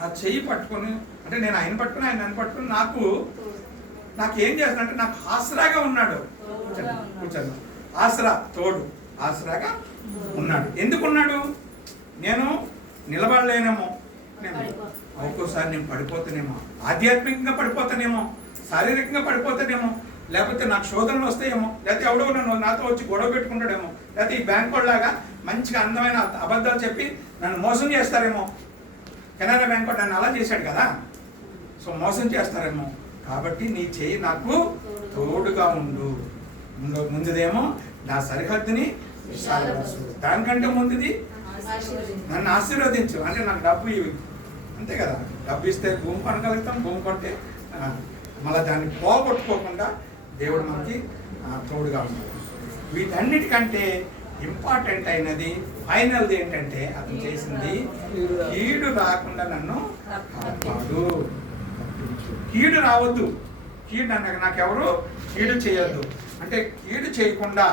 ఆ చెయ్యి పట్టుకొని, అంటే నేను ఆయన పట్టుకుని ఆయన నన్ను పట్టుకుని నాకు ఏం చేస్తానంటే నాకు ఆసరాగా ఉన్నాడు. కూర్చోండి. ఆసరా, తోడు, ఆసరాగా ఉన్నాడు. ఎందుకున్నాడు? నేను నిలబడలేనేమో, నేను ఒక్కోసారి నేను పడిపోతానేమో, ఆధ్యాత్మికంగా పడిపోతానేమో, శారీరకంగా పడిపోతానేమో, లేకపోతే నాకు శోధనలు వస్తాయేమో, లేకపోతే ఎవడో నాతో వచ్చి గొడవ పెట్టుకుంటాడేమో, లేకపోతే ఈ బ్యాంక్ వాళ్ళలాగా మంచిగా అందమైన అబద్ధాలు చెప్పి నన్ను మోసం చేస్తారేమో. కెనరా బ్యాంక్ నన్ను అలా చేశాడు కదా, సో మోసం చేస్తారేమో. కాబట్టి నీ చేయి నాకు తోడుగా ఉండు. ముందుదేమో నా సరిహద్దుని విశాలపరచు, దానికంటే ముందుది నన్ను ఆశీర్వదించు, అంటే నాకు డబ్బు ఇవి, అంతే కదా. డబ్బు ఇస్తే భూమి కొనగలుగుతాం, భూమి కొంటే మళ్ళీ దాన్ని పోగొట్టుకోకుండా దేవుడు మనకి తోడుగా ఉన్నాడు. వీటన్నిటికంటే ఇంపార్టెంట్ అయినది, ఫైనల్ది ఏంటంటే అతను చేసింది, కీడు రాకుండా నన్ను కాపాడు. కీడు రావద్దు, కీడు నాకెవరు కీడు చేయొద్దు. అంటే కీడు చేయకుండా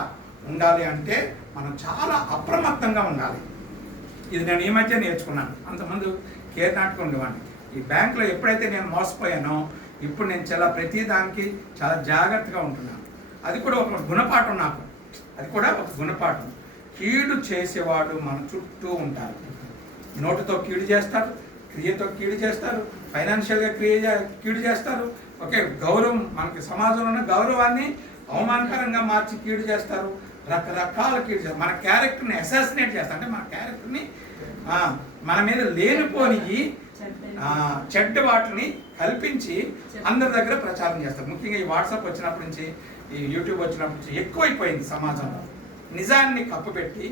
ఉండాలి అంటే మనం చాలా అప్రమత్తంగా ఉండాలి. ఇది నేను ఈ మధ్య నేర్చుకున్నాను. అంతమంది కేర్ నాటుకు ఉండేవాడిని. ఈ బ్యాంకులో ఎప్పుడైతే నేను మోసపోయానో ఇప్పుడు నేను ప్రతి దానికి చాలా జాగ్రత్తగా ఉంటున్నాను. అది కూడా ఒక గుణపాఠం నాకు, అది కూడా ఒక గుణపాఠం. కీడు చేసేవాడు మన చుట్టూ ఉంటారు. నోటుతో కీడు చేస్తారు, క్రియతో కీడు చేస్తారు, ఫైనాన్షియల్గా కీడు చేస్తారు. ఓకే, గౌరవం, మనకి సమాజంలో ఉన్న గౌరవాన్ని అవమానకరంగా మార్చి కీడు చేస్తారు. రకరకాల కీడు చేస్తారు. మన క్యారెక్టర్ని అసాసినేట్ చేస్తారు. అంటే మన క్యారెక్టర్ని మన మీద లేనిపోని చెడ్డ వాటిని కల్పించి అందరి దగ్గర ప్రచారం చేస్తారు. ముఖ్యంగా ఈ వాట్సాప్ వచ్చినప్పటి నుంచి, ఈ యూట్యూబ్ వచ్చినప్పటి నుంచి ఎక్కువైపోయింది సమాజంలో. నిజాన్ని కప్పుపెట్టి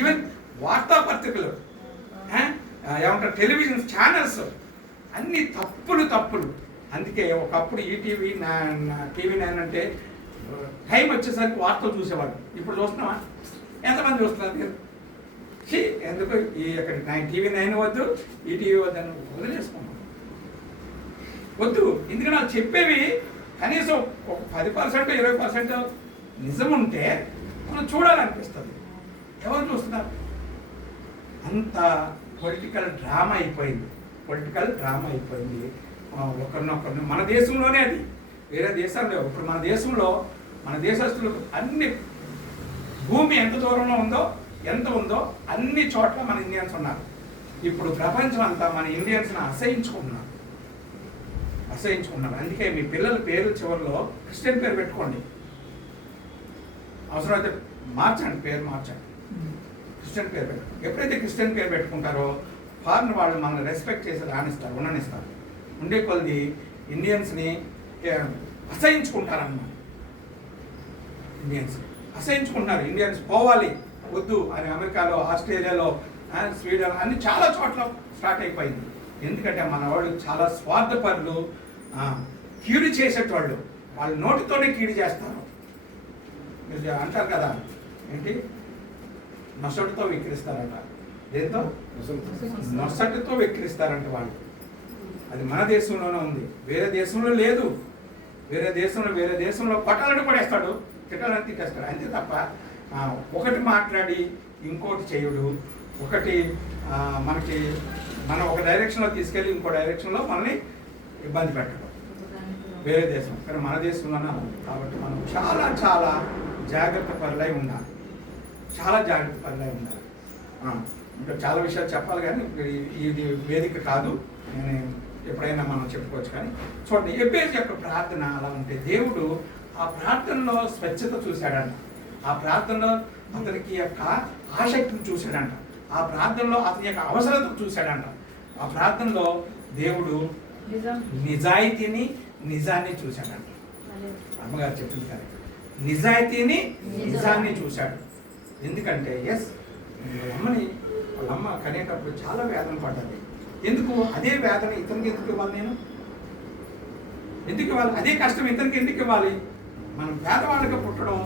ఈవెన్ వార్తాపత్రికలు, ఏమంటారు, టెలివిజన్ ఛానల్స్ అన్ని తప్పులు. అందుకే ఒకప్పుడు ఈటీవీ, TV9 అంటే టైం వచ్చేసరికి వార్తలు చూసేవాడు. ఇప్పుడు చూస్తున్నావా? ఎంతమంది చూస్తున్నారు? ఎందుకు ఇక్కడ TV9 వద్దు, ఈటీవీ వద్దు అని వదిలేసుకున్నాం. వద్దు, ఎందుకంటే వాళ్ళు చెప్పేవి కనీసం ఒక 10% 20% నిజం ఉంటే మనం చూడాలనిపిస్తుంది. ఎవరు చూస్తున్నారు? అంత పొలిటికల్ డ్రామా అయిపోయింది. ఒకరినొకరిని, మన దేశంలోనే, అది వేరే దేశాల్లో. ఇప్పుడు మన దేశంలో మన దేశస్తులకు అన్ని, భూమి ఎంత దూరంలో ఉందో, ఎంత ఉందో అన్ని చోట్ల మన ఇండియన్స్ ఉన్నారు. ఇప్పుడు ప్రపంచం అంతా మన ఇండియన్స్ని అసహించుకుంటున్నారు. అందుకే మీ పిల్లల పేరు చివరిలో క్రిస్టియన్ పేరు పెట్టుకోండి. అవసరమైతే పేరు మార్చండి, క్రిస్టియన్ పేరు పెట్టుకోండి. ఎప్పుడైతే క్రిస్టియన్ పేరు పెట్టుకుంటారో ఫారిన్ వాళ్ళు మనల్ని రెస్పెక్ట్ చేసి ఉండనిస్తారు. ఉండే కొద్ది ఇండియన్స్ని అసహించుకుంటారన్నమాట. అసహించుకుంటున్నారు. ఇండియన్స్ పోవాలి, వద్దు అని అమెరికాలో, ఆస్ట్రేలియాలో, స్వీడన్ అన్ని చాలా చోట్ల స్టార్ట్ అయిపోయింది. ఎందుకంటే మన వాళ్ళు చాలా స్వార్థపరులు, కీడు చేసేటోళ్ళు. వాళ్ళు నోటితోనే కీడు చేస్తారు. మీరు అంటారు కదా, ఏంటి, నొసటితో విక్రిస్తారంట. దేంతో? నొసటితో విక్రిస్తారంట వాళ్ళు. అది మన దేశంలోనే ఉంది, వేరే దేశంలో లేదు. వేరే దేశంలో పట్టాలని కూడా వేస్తాడు, తిట్టాలని తిట్టేస్తాడు. అంతే తప్ప ఒకటి మాట్లాడి ఇంకోటి చేయుడు, ఒకటి మనం ఒక డైరెక్షన్లో తీసుకెళ్ళి ఇంకో డైరెక్షన్లో మనల్ని ఇబ్బంది పెట్టడం వేరే దేశం. కానీ మన దేశంలోనే ఉంది. కాబట్టి మనం చాలా జాగ్రత్త పరులై ఉండాలి. ఇంకా చాలా విషయాలు చెప్పాలి, కానీ ఇది వేదిక కాదు. నేను ఎప్పుడైనా మనం చెప్పుకోవచ్చు. కానీ చూడండి, ఎబ్బేసు యొక్క ప్రార్థన అలా ఉంటే దేవుడు ఆ ప్రార్థనలో స్వచ్ఛత చూశాడంట. ఆ ప్రార్థనలో అతనికి యొక్క ఆసక్తిని చూశాడంట. ఆ ప్రార్థనలో అతని యొక్క అవసరతను చూశాడంట. ఆ ప్రార్థనలో దేవుడు నిజాన్ని చూశాడంట. అమ్మగారు చెప్పింది కదా, నిజాన్ని చూశాడు. ఎందుకంటే వాళ్ళ అమ్మ కనేటప్పుడు చాలా వేదన పడ్డది. ఎందుకు అదే వేదన ఇతనికి ఎందుకు ఇవ్వాలి? ఎందుకు ఇవ్వాలి? అదే కష్టం ఇతనికి ఎందుకు ఇవ్వాలి? మనం పేదవాళ్ళగా పుట్టడం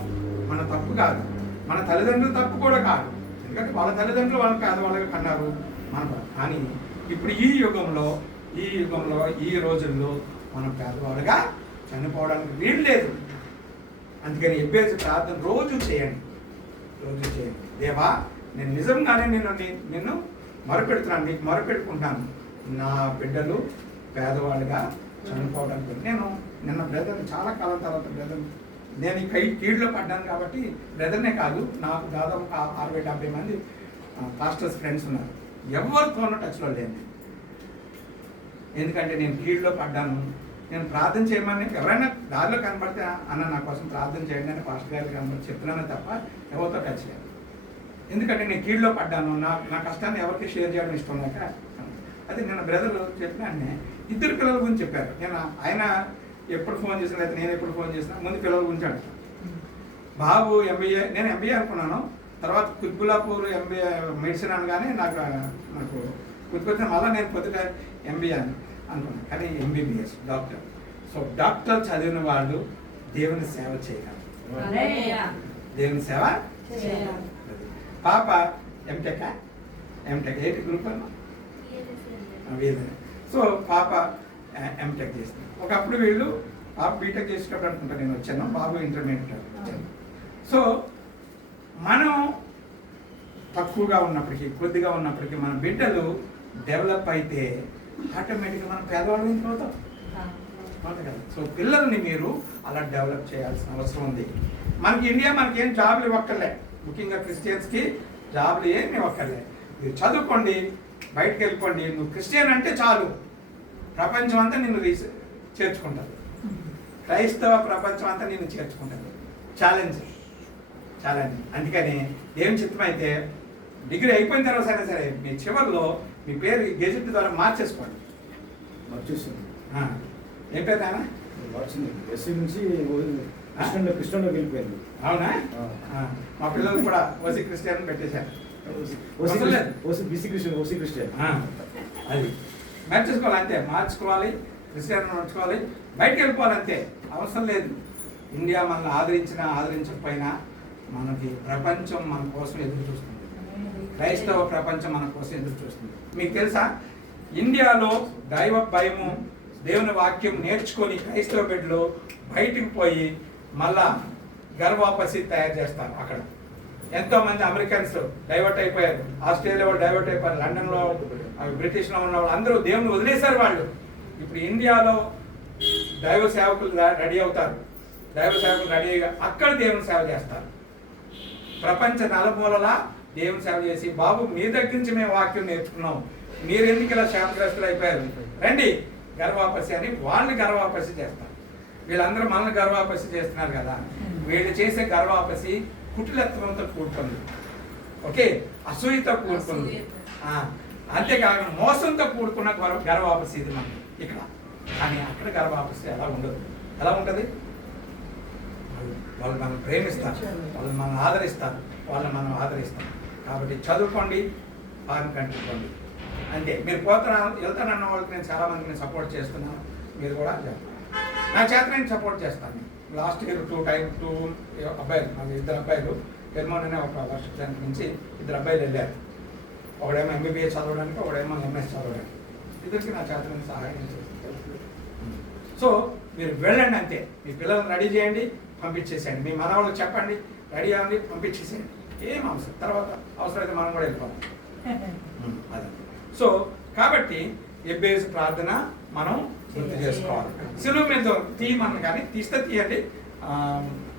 మన తప్పు కాదు, మన తల్లిదండ్రులు తప్పు కూడా కాదు. ఎందుకంటే వాళ్ళ తల్లిదండ్రులు వాళ్ళని పేదవాళ్ళగా కన్నారు. కానీ ఇప్పుడు ఈ యుగంలో ఈ రోజుల్లో మనం పేదవాళ్ళగా చనిపోవడానికి వీలు లేదు. అందుకని ఎబ్బేసు ప్రార్థన రోజు చేయండి. దేవా, నేను నిజంగానే నిన్ను మొరపెడుతున్నాను, నీకు మొరపెట్టుకుంటాను. నా బిడ్డలు పేదవాళ్ళుగా చనిపోవడానికి నేను నిన్న బ్రదర్ చాలా కాలం తర్వాత బ్రదర్ నేను ఈ కీడులో పడ్డాను కాబట్టి బ్రదర్నే కాదు నాకు దాదాపు 60-70 మంది పాస్టర్స్ ఫ్రెండ్స్ ఉన్నారు. ఎవరితోనూ టచ్లో లేను. ఎందుకంటే నేను కీడులో పడ్డాను. నేను ప్రార్థన చేయమని ఎవరైనా దారిలో కనబడితే అన్న నా కోసం ప్రార్థన చేయండి అని పాస్టర్ గారికి కనబడి చెప్తున్నానే తప్ప ఎవరితో టచ్ లేదు. ఎందుకంటే నేను కీడులో పడ్డాను. నా కష్టాన్ని ఎవరికి షేర్ చేయడం ఇష్టం లేక. అది నేను బ్రదర్ చెప్పిన 2 పిల్లల గురించి చెప్పారు. ఆయన ఎప్పుడు ఫోన్ చేసినా అయితే నేను ఎప్పుడు ఫోన్ చేసినా ముందు పిల్లల గురించి అడుగుతాను. బాబు ఎంబీఏ, నేను ఎంబీఏ అనుకున్నాను. తర్వాత కుత్బుల్లాపూర్ ఎంబీఏ మెడిసిన్ అనగానే నాకు గుర్తుకొచ్చిన మళ్ళీ నేను పొద్దుట ఎంబీఏ అనుకున్నాను. కానీ ఎంబీబీఎస్ డాక్టర్. సో డాక్టర్ చదివిన వాళ్ళు దేవుని సేవ చేయగలరు. దేవుని సేవ పాప ఎంటెక్ ఏంటి గ్రూప్ అన్నా. సో పాప ఎంటెక్ చేసింది. ఒకప్పుడు వీళ్ళు పాప బీటెక్ చేసేటప్పుడు అనుకుంటా నేను వచ్చాను, బాబు ఇంటర్మీడియట్ వచ్చాను. సో మనం తక్కువగా ఉన్నప్పటికీ కొద్దిగా ఉన్నప్పటికీ మన బిడ్డలు డెవలప్ అయితే ఆటోమేటిక్గా మనం పేదవాళ్ళం అయిపోతాం కదా. సో పిల్లల్ని మీరు అలా డెవలప్ చేయాల్సిన అవసరం ఉంది. మనకి ఇండియా మనకేం జాబులు ఇవ్వక్కర్లే, ముఖ్యంగా క్రిస్టియన్స్కి జాబులు ఏమి ఇవ్వక్కర్లే. మీరు చదువుకోండి, బయటకు వెళ్ళిపోండి. నువ్వు క్రిస్టియన్ అంటే చాలు, ప్రపంచం అంతా నిన్ను చేర్చుకుంటారు. క్రైస్తవ ప్రపంచం అంతా నిన్ను చేర్చుకుంటారు. ఛాలెంజ్. అందుకని ఏం చిత్తమైతే డిగ్రీ అయిపోయిన తర్వాత అయినా సరే మీ చివరిలో మీ పేరు గెజెట్ ద్వారా మార్చేసుకోండి. ఏం పేరు ఆయన ఎస్సీ నుంచి క్రిస్టియన్లోకి వెళ్ళిపోయింది. అవునా? మా పిల్లలు కూడా ఓసీ క్రిస్టియన్ పెట్టేశారు. బీసీ క్రిస్టియన్ అది మార్చేసుకోవాలి అంతే. మార్చుకోవాలి, క్రిస్టియన్ మార్చుకోవాలి, బయటకు వెళ్ళిపోవాలి అంతే. అవసరం లేదు. ఇండియా మనల్ని ఆదరించకపోయినా మనకి ప్రపంచం మన కోసం ఎదురు చూస్తుంది. క్రైస్తవ ప్రపంచం మన కోసం ఎదురు చూస్తుంది. మీకు తెలుసా, ఇండియాలో దైవ భయము దేవుని వాక్యం నేర్చుకొని క్రైస్తవ బిడ్డలు బయటికి పోయి మళ్ళా గర్వాపసి తయారు చేస్తారు. అక్కడ ఎంతోమంది అమెరికన్స్ డైవర్ట్ అయిపోయారు, ఆస్ట్రేలియా వాళ్ళు డైవర్ట్ అయిపోయారు, లండన్లో బ్రిటిష్లో ఉన్న వాళ్ళు అందరూ దేవుని వదిలేశారు. వాళ్ళు ఇప్పుడు ఇండియాలో దైవ సేవకులు రెడీ అవుతారు. దైవ సేవకులు రెడీ అయ్యి అక్కడ దేవుని సేవ చేస్తారు. ప్రపంచ నలుమూలలా దేవుని సేవ చేసి, బాబు మీ దగ్గర నుంచి మేము వాక్యం నేర్చుకున్నాం, మీరు ఎందుకు ఇలా శాపగ్రస్తులు అయిపోయారు, రండి గర్వాపసి అని వాళ్ళని గర్వాపసి చేస్తారు. వీళ్ళందరూ మనల్ని గర్వాపసి చేస్తున్నారు కదా. వీళ్ళు చేసే గర్వాపసి కుటిలత్వంతో కూడుకుంది, ఓకే, అసూయతో కూడుకుంది, అంతేకాక మోసంతో కూడుకున్న గర్వాపసి ఇది మనం ఇక్కడ. కానీ అక్కడ గర్వాపసి ఎలా ఉండదు. ఎలా ఉంటుంది? వాళ్ళు మనం ప్రేమిస్తారు, వాళ్ళు మనం ఆదరిస్తారు, వాళ్ళని మనం ఆదరిస్తాం. కాబట్టి చదువుకోండి, ఫారెన్ కంట్రీకోండి అంతే. మీరు వెళ్తానన్న వాళ్ళకి నేను చాలామందిని సపోర్ట్ చేస్తున్నాను. మీరు కూడా నా చేత నేను సపోర్ట్ చేస్తాను. లాస్ట్ ఇయర్ 2 అబ్బాయిలు, నాకు 2 అబ్బాయిలు ఎర్మోన్ ఒక వర్షానికి నుంచి 2 అబ్బాయిలు వెళ్ళారు. ఒకడేమో ఎంబీబీఏ చదవడానికి, ఒకడేమో ఎంఎస్ చదవడానికి. ఇద్దరికి నా చేత నేను సహాయం చేస్తాను. సో మీరు వెళ్ళండి అంతే. మీ పిల్లలను రెడీ చేయండి, పంపించేసేయండి. మీ మనవాళ్ళకి చెప్పండి, రెడీ అవ్వండి, పంపించేసేయండి. ఏం అవసరం, తర్వాత అవసరమైతే మనం కూడా వెళ్ళిపోవాలి. అదే. సో కాబట్టి ఎబ్బేసు ప్రార్థన మనం గుర్తు చేసుకోవాలి. సిలువ మీద తీయమని కానీ తీస్తే తీయండి.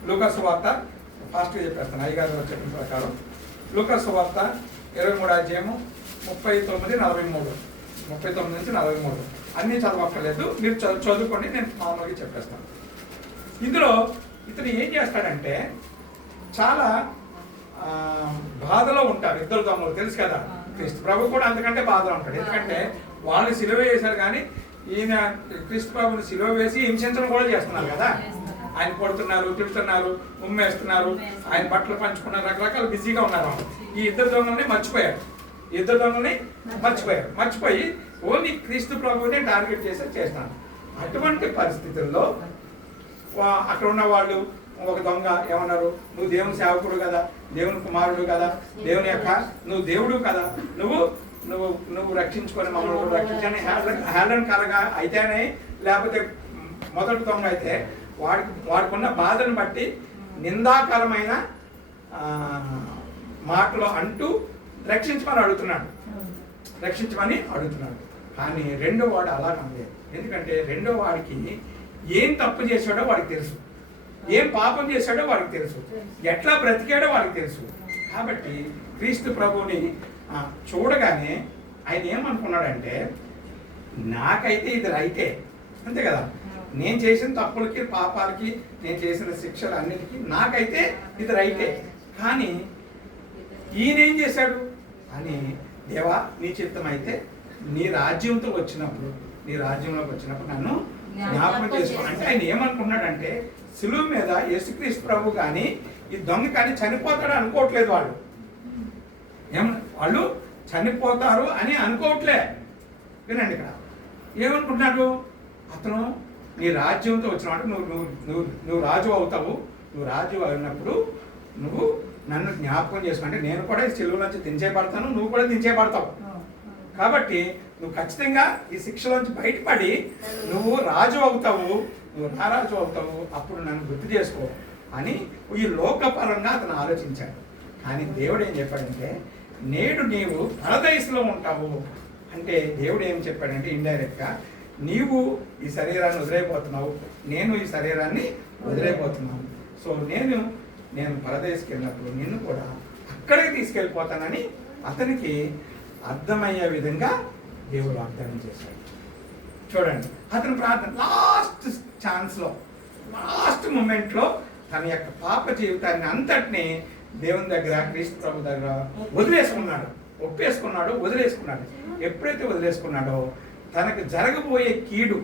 లూకా సువార్త ఫాస్ట్గా చెప్పేస్తాను, అయ్యగారు చెప్పిన ప్రకారం. లూకా సువార్త 23వ అధ్యాయము 39 నుంచి 43 అన్నీ చదవక్కర్లేదు, మీరు చదువుకోండి, నేను మామూలుగా చెప్పేస్తాను. ఇందులో ఇతను ఏం చేస్తాడంటే చాలా బాధలో ఉంటారు 2 దొంగలు, తెలుసు కదా. క్రీస్తు ప్రభు కూడా అంతకంటే బాధలో ఉంటాడు. ఎందుకంటే వాళ్ళు సిలువ వేశారు, కానీ ఈయన క్రీస్తు ప్రభుని సిలువ వేసి హింసించడం కూడా చేస్తున్నారు కదా. ఆయన కొడుతున్నారు, తిడుతున్నారు, ఉమ్మేస్తున్నారు, ఆయన బట్టలు పంచుకున్నారు, రకరకాల బిజీగా ఉన్నారు. ఈ 2 దొంగల్ని మర్చిపోయి ఓన్లీ క్రీస్తు ప్రభుని టార్గెట్ చేస్తాను. అటువంటి పరిస్థితుల్లో అక్కడ ఉన్న వాళ్ళు ఒక దొంగ ఏమన్నారు, నువ్వు దేవుని సేవకుడు కదా, దేవుని కుమారుడు కదా, దేవుని యొక్క నువ్వు దేవుడు కదా, నువ్వు రక్షించుకొని మమ్మల్ని కూడా రక్షించని హేళన కలగా అయితేనే, లేకపోతే మొదటి దొంగ అయితే వాడికున్న బాధను బట్టి నిందాకరమైన మాటలు అంటూ రక్షించమని అడుగుతున్నాడు. కానీ రెండో వాడు అలా అనలేదు. ఎందుకంటే రెండో వాడికి ఏం తప్పు చేశాడో వాడికి తెలుసు, ఏం పాపం చేశాడో వాడికి తెలుసు, ఎట్లా బ్రతికాడో వాడికి తెలుసు. కాబట్టి క్రీస్తు ప్రభువుని చూడగానే ఆయన ఏమనుకున్నాడంటే, నాకైతే ఇది రైటే, అంతే కదా, నేను చేసిన తప్పులకి పాపాలకి నేను చేసిన శిక్షలు అన్నిటికీ నాకైతే ఇది రైటే, కానీ ఈయనేం చేశాడు అని, దేవా నీ చిత్తం అయితే నీ రాజ్యంతో వచ్చినప్పుడు, నీ రాజ్యంలోకి వచ్చినప్పుడు నన్ను జ్ఞాపకం చేసుకో అంటే ఆయన ఏమనుకున్నాడంటే, సులువు మీద యేసుక్రీస్తు ప్రభు కానీ ఈ దొంగ కానీ చనిపోతాడు అనుకోవట్లేదు వాళ్ళు. వాళ్ళు చనిపోతారు అని అనుకోవట్లే. వినండి, ఇక్కడ ఏమనుకుంటున్నాడు, అతను నీ రాజ్యంతో వచ్చినప్పుడు నువ్వు రాజు అవుతావు, నువ్వు రాజు అయినప్పుడు నువ్వు నన్ను జ్ఞాపకం చేసుకుంటే నేను కూడా ఈ చెలువు నుంచి దించేయబడతాను, నువ్వు కూడా దించేయబడతావు. కాబట్టి నువ్వు ఖచ్చితంగా ఈ శిక్షలోంచి బయటపడి నువ్వు రాజు అవుతావు, నువ్వు రారాజు అవుతావు, అప్పుడు నన్ను గుర్తు చేసుకో అని ఈ లోకపరంగా అతను ఆలోచించాడు. కానీ దేవుడు ఏం చెప్పాడంటే, నేడు నీవు పరదైసులో ఉంటావు అంటే దేవుడు ఏం చెప్పాడంటే, ఇండైరెక్ట్గా నీవు ఈ శరీరాన్ని వదిలేయబోతున్నావు, నేను ఈ శరీరాన్ని వదిలేయబోతున్నాను. సో నేను పరదేశకి వెళ్ళినప్పుడు నిన్ను కూడా అక్కడికి తీసుకెళ్ళిపోతానని అతనికి అర్థమయ్యే విధంగా దేవుడు వాగ్దానం చేశాడు. చూడండి, అతను ప్రార్థన లాస్ట్ ఛాన్స్లో, లాస్ట్ మూమెంట్లో తన యొక్క పాప జీవితాన్ని అంతటినీ దేవుని దగ్గర, క్రీస్తు ప్రభు దగ్గర వదిలేసుకున్నాడు, ఒప్పేసుకున్నాడు, వదిలేసుకున్నాడు. ఎప్పుడైతే వదిలేసుకున్నాడో తనకు జరగబోయే కీడు,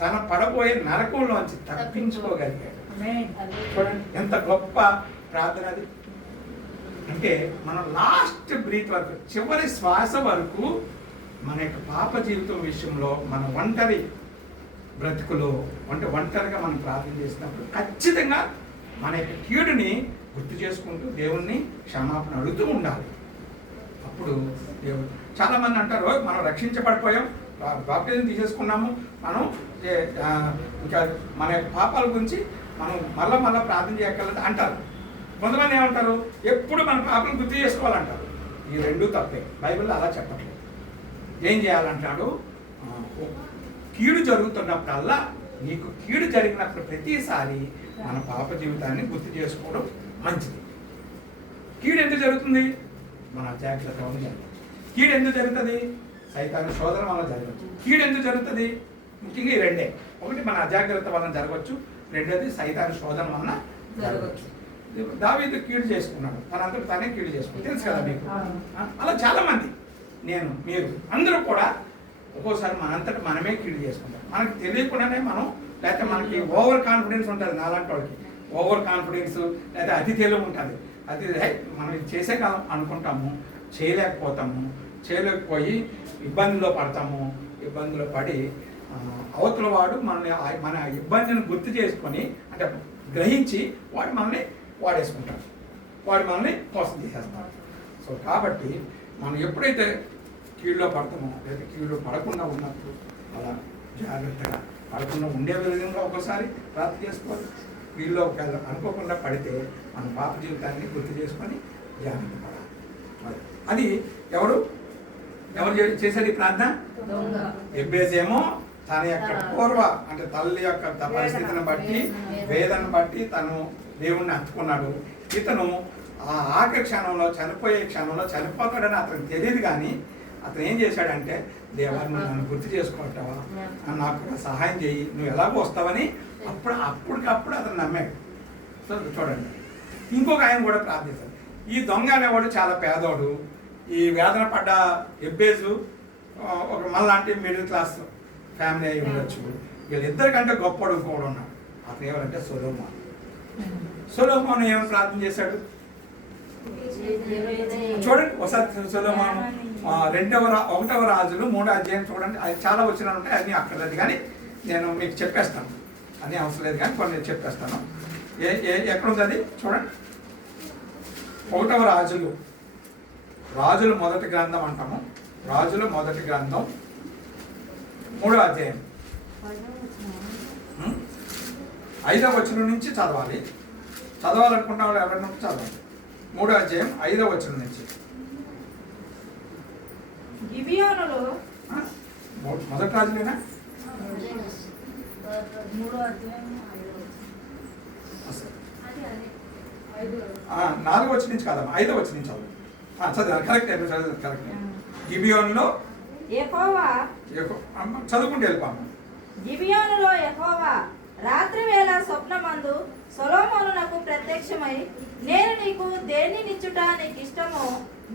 తన పడబోయే నరకంలోంచి తప్పించుకోగలిగాడు. చూడండి ఎంత గొప్ప ప్రార్థన అది. అంటే మనం లాస్ట్ బ్రీత్ వరకు, చివరి శ్వాస వరకు మన యొక్క పాప జీవితం విషయంలో మన ఒంటరి బ్రతుకులో ఒంటరిగా మనం ప్రార్థన చేసినప్పుడు ఖచ్చితంగా మన యొక్క కీడుని గుర్తు చేసుకుంటూ దేవుణ్ణి క్షమాపణ అడుగుతూ ఉండాలి. అప్పుడు దేవుడు, చాలామంది అంటారు మనం రక్షించబడిపోయాం, బాప్టిజం తీసేసుకున్నాము, మనం ఇంకా మన యొక్క పాపాల గురించి మనం మళ్ళా ప్రార్థన చేయగలదు అంటారు. కొంతమంది ఏమంటారు, ఎప్పుడు మన పాపను గుర్తు చేసుకోవాలంటారు. ఈ రెండూ తప్పే, బైబిల్లో అలా చెప్పట్లేదు. ఏం చేయాలంటాడు, కీడు జరుగుతున్నప్పుడల్లా, నీకు కీడు జరిగినప్పుడు ప్రతిసారి మన పాప జీవితాన్ని గుర్తు చేసుకోవడం మంచిది. కీడు ఎందుకు జరుగుతుంది, మన అజాగ్రత్త వల్ల జరుగుతుంది. కీడు ఎందుకు జరుగుతుంది, సైతాను శోధన వల్ల జరగవచ్చు. కీడు ఎందుకు జరుగుతుంది, ముఖ్యంగా ఈ రెండే. ఒకటి మన అజాగ్రత్త వలన జరగవచ్చు, రెండోది సైతాను శోధన వలన జరగవచ్చు. దావీదు కీడు చేసుకున్నాడు, తనంతట తానే కీడు చేసుకున్నాడు, తెలుసు కదా మీకు. అలా చాలామంది, నేను, మీరు అందరూ కూడా ఒక్కోసారి మనంతట మనమే కీడు చేసుకుంటాం. మనకి తెలియకుండానే మనం, లేకపోతే మనకి ఓవర్ కాన్ఫిడెన్స్ ఉంటుంది. నాలాంటి వాళ్ళకి ఓవర్ కాన్ఫిడెన్స్ లేదా అతి తెలివి ఉంటుంది. అది మనం ఇది చేసేకాలం అనుకుంటాము, చేయలేకపోయి ఇబ్బందుల్లో పడతాము. ఇబ్బందులు పడి అవతల వాడు మన ఇబ్బందిని గుర్తు చేసుకొని, అంటే గ్రహించి వాడు మనల్ని వాడేసుకుంటాడు, వాడు మనల్ని మోసం చేసేస్తాడు. సో కాబట్టి మనం ఎప్పుడైతే కీడులో పడతామో, లేదా కీడులో పడకుండా ఉన్నప్పుడు అలా జాగ్రత్తగా పడకుండా ఉండే విధంగా ఒకసారి ప్రార్థన చేసుకోవాలి. కీడులో ఒకవేళ అనుకోకుండా పడితే మన పాప జీవితాన్ని గుర్తు చేసుకొని జాగ్రత్త పడాలి. అది ఎవరు చేశారు ఈ ప్రార్థన? ఎబ్బేసేమో తన యొక్క పూర్వ, అంటే తల్లి యొక్క పరిస్థితిని బట్టి, వేదనను బట్టి తను దేవుణ్ణి హత్తుకున్నాడు. ఇతను ఆ ఆఖరి క్షణంలో, చనిపోయే క్షణంలో చనిపోతాడని అతనికి తెలియదు. కానీ అతను ఏం చేశాడంటే, దేవాన్ని నన్ను గుర్తు చేసుకోవటావా, నాకు సహాయం చేయి, నువ్వు ఎలాగో వస్తావని అప్పటికప్పుడు అతను నమ్మాడు. సో చూడండి, ఇంకొక ఆయన కూడా ప్రార్థించాడు. ఈ దొంగ అనేవాడు చాలా పేదోడు. ఈ వేదన పడ్డ ఎబ్బేజు ఒక మళ్ళాంటి మిడిల్ క్లాస్ ఫ్యామిలీ అయి ఉండొచ్చు. వీళ్ళిద్దరికంటే గొప్పడు ఇంకోడు ఉన్నాడు. అతను ఎవరంటే సొలొమోను. సొలొమోను ఏమని ప్రార్థన చేశాడు చూడండి ఒకసారి. సొలొమోను 1వ రాజులు 3వ అధ్యాయం చూడండి. అది చాలా వచనాలు ఉంటాయి, అన్నీ అక్కర్లేదు, కానీ నేను మీకు చెప్పేస్తాను. అన్నీ అవసరం లేదు కానీ కొన్ని చెప్పేస్తాను. ఎక్కడుంది అది చూడండి. 1వ రాజులు మొదటి గ్రంథం అంటాము. రాజుల మొదటి గ్రంథం 3వ అధ్యాయం 5వ వచనం నుంచి చదవాలనుకున్న వాళ్ళు ఎవరైనా చదవాలి. 3వ అధ్యాయం 5వ వచనం నుంచి. మొదటి రాజులేనా? 3వ అధ్యాయం 4వ వచనం నుంచి కాదమ్మా, 5వ వచనం నుంచి చదువు. చదివా కరెక్ట్, కరెక్ట్. గిబియోనులో యెహోవా చదువుకుంటూ వెళ్ళిపోమ్మా. గిబియోనులో యెహోవా రాత్రి వేళ స్వప్నమందు సొలొమోనునకు ప్రత్యక్షమై, నేను నీకు దేన్ని నిచ్చుట నీకు ఇష్టమో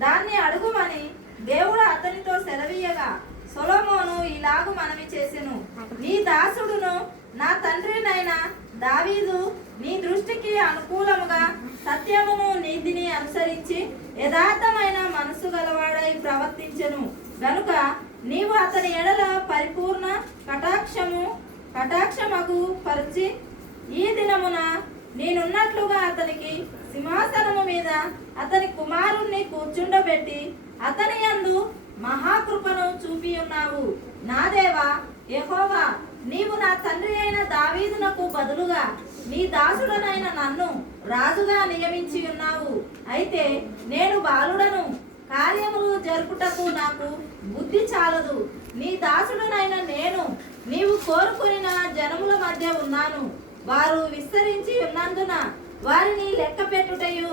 దాన్ని అడుగుమని దేవుడు అతనితో సెలవీయగా, సొలొమోను ఇలాగు మనవి చేసెను, నీ దాసుడును నా తండ్రినైన దావీదు నీ దృష్టికి అనుకూలముగా సత్యమును నీతిని అనుసరించి యథార్థమైన మనసు గలవాడై ప్రవర్తించెను గనుక నీవు అతని ఎడల పరిపూర్ణ కటాక్షమగు పరిచి ఈ దినమున నేనున్నట్లుగా అతనికి సింహాసనము మీద అతని కుమారుణ్ణి కూర్చుండబెట్టి అతని యందు మహాకృపను చూపి ఉన్నావు. నా దేవా యెహోవా, నీవు నా తండ్రి అయిన దావీదునకు బదులుగా నీ దాసుడనైన నన్ను రాజుగా నియమించి ఉన్నావు. అయితే నేను బాలుడను, కార్యములు జరుపుటకు నాకు బుద్ధి చాలదు. నీ దాసుడనైన నేను నీవు కోరుకున్న జనముల మధ్య ఉన్నాను. వారు విస్తరించి ఉన్నందున వారిని లెక్క పెట్టుటయు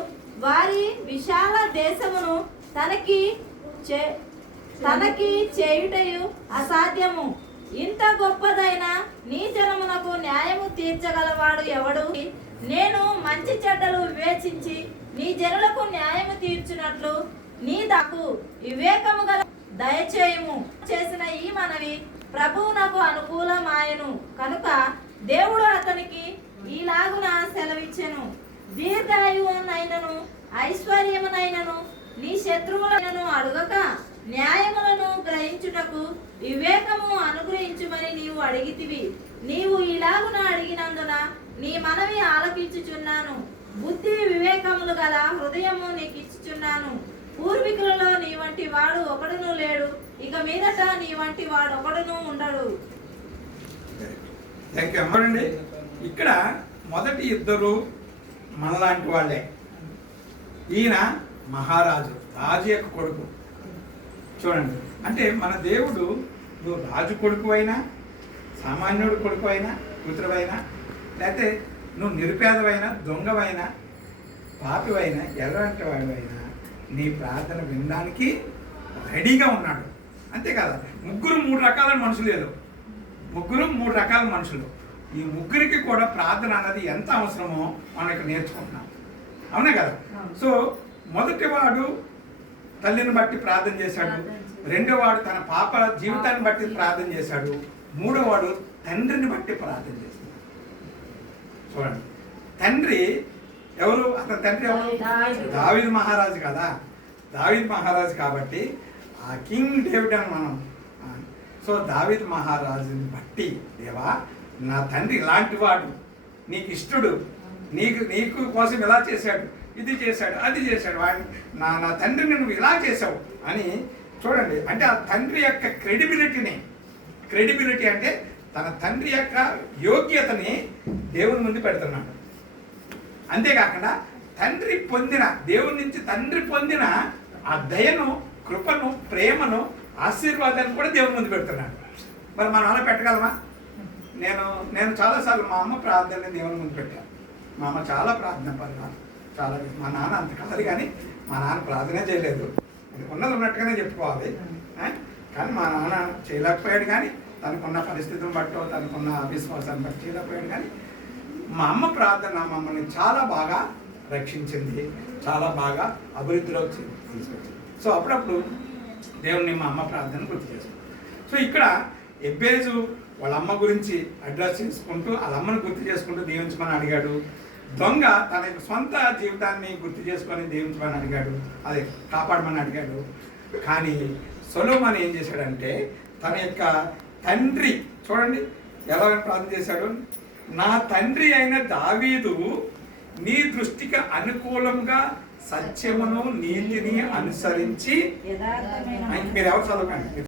వారి విశాల దేశమును తనకి చేయుటయు అసాధ్యము. ఇంత గొప్పదైన నీ జనమునకు న్యాయము తీర్చగలవాడు ఎవడు? నేను మంచి చెడ్డలు వివేచించి నీ జనులకు న్యాయము తీర్చునట్లు నీ దాకు వివేకము గల దయచేయము. చేసిన ఈ మనవి ప్రభువునకు అనుకూలమాయెను కనుక దేవుడు అతనికి ఈలాగున సెలవిచ్చెను, దీర్ఘాయువునైనను ఐశ్వర్యమునైనను నీ శత్రువులను అడుగక న్యాయములను గ్రహించుటకు వివేకము అనుగ్రహించుమని నీవు అడిగితివి. నీవు ఇలాగున అడిగినందున నీ మనవి ఆలకించుచున్నాను. బుద్ధి వివేకములు గల హృదయము నీకు ఇచ్చుచున్నాను. పూర్వీకులలో నీ వంటి వాడు ఒకడును లేడు, ఇక మీదట నీ వంటి వాడు ఒకడును ఉండడు. అమ్మడండి, ఇక్కడ మొదటి ఇద్దరు మనలాంటి వాళ్ళే. ఈయన మహారాజు, రాజు యొక్క కొడుకు. చూడండి, అంటే మన దేవుడు నువ్వు రాజు కొడుకు అయినా, సామాన్యుడు కొడుకు అయినా, కూతురువైనా, లేకపోతే నువ్వు నిరుపేదవైనా, దొంగవైనా, పాపివైనా, ఎలాంటి వాడివైనా నీ ప్రార్థన వినడానికి రెడీగా ఉన్నాడు. అంతే కదా. ముగ్గురు మూడు రకాల మనుషులు లేదు, ముగ్గురు మూడు రకాల మనుషులు. ఈ ముగ్గురికి కూడా ప్రార్థన అన్నది ఎంత అవసరమో మనం ఇక్కడ నేర్చుకుంటున్నాం. అవునే కదా. సో మొదటి వాడు తల్లిని బట్టి ప్రార్థన చేశాడు, రెండో వాడు తన పాప జీవితాన్ని బట్టి ప్రార్థన చేశాడు, మూడో వాడు తండ్రిని బట్టి ప్రార్థన చేశాడు. చూడండి, తండ్రి ఎవరు? అతని తండ్రి ఎవరు? దావీదు మహారాజు కదా. దావీదు మహారాజు కాబట్టి ఆ కింగ్ డేవిడ్ అని మనం. సో దావీదు మహారాజుని బట్టి, దేవా నా తండ్రి ఇలాంటి వాడు, నీకు ఇష్టడు, నీకు కోసం ఇలా చేశాడు, ఇది చేశాడు, అది చేశాడు, వాడిని నా తండ్రిని నువ్వు ఇలా చేసావు అని. చూడండి, అంటే ఆ తండ్రి యొక్క క్రెడిబిలిటీ అంటే తన తండ్రి యొక్క యోగ్యతని దేవుని ముందు పెడుతున్నాడు. అంతేకాకుండా తండ్రి పొందిన, దేవుని నుంచి తండ్రి పొందిన ఆ దయను, కృపను, ప్రేమను, ఆశీర్వాదాన్ని కూడా దేవుని ముందు పెడుతున్నాడు. మరి మనం అలా పెట్టగలమా? నేను చాలాసార్లు మా అమ్మ ప్రార్థనని దేవుని ముందు పెట్టాను. మా అమ్మ చాలా ప్రార్థన పడినాను, చాలా. మా నాన్న అంత కాదు, కానీ మా నాన్న ప్రార్థనే చేయలేదు, ఉన్నది ఉన్నట్టుగానే చెప్పుకోవాలి. కానీ మా నాన్న చేయలేకపోయాడు, కానీ తనకున్న పరిస్థితిని బట్టో, తనకున్న అవిశ్వాసాన్ని బట్టి చేయలేకపోయాడు. కానీ మా అమ్మ ప్రార్థన మమ్మల్ని చాలా బాగా రక్షించింది, చాలా బాగా అభివృద్ధిలోకి తీసుకొచ్చింది. సో అప్పుడప్పుడు దేవుణ్ణి మా అమ్మ ప్రార్థన గుర్తు చేసుకుంటాం. సో ఇక్కడ ఎబ్బేజు వాళ్ళ అమ్మ గురించి అడ్రస్ చేసుకుంటూ, వాళ్ళ అమ్మను గుర్తు చేసుకుంటూ దీవించమని అడిగాడు. దొంగ తన సొంత జీవితాన్ని గుర్తు చేసుకొని దీవించమని అడిగాడు, అదే కాపాడమని అడిగాడు. కానీ సొలొమోను ఏం చేశాడంటే తన యొక్క తండ్రి, చూడండి ఎలా ప్రార్థన చేశాడు, నా తండ్రి అయిన దావీదు నీ దృష్టికి అనుకూలంగా సత్యమును నీతిని అనుసరించి. మీరు ఎవరు చదవకండి.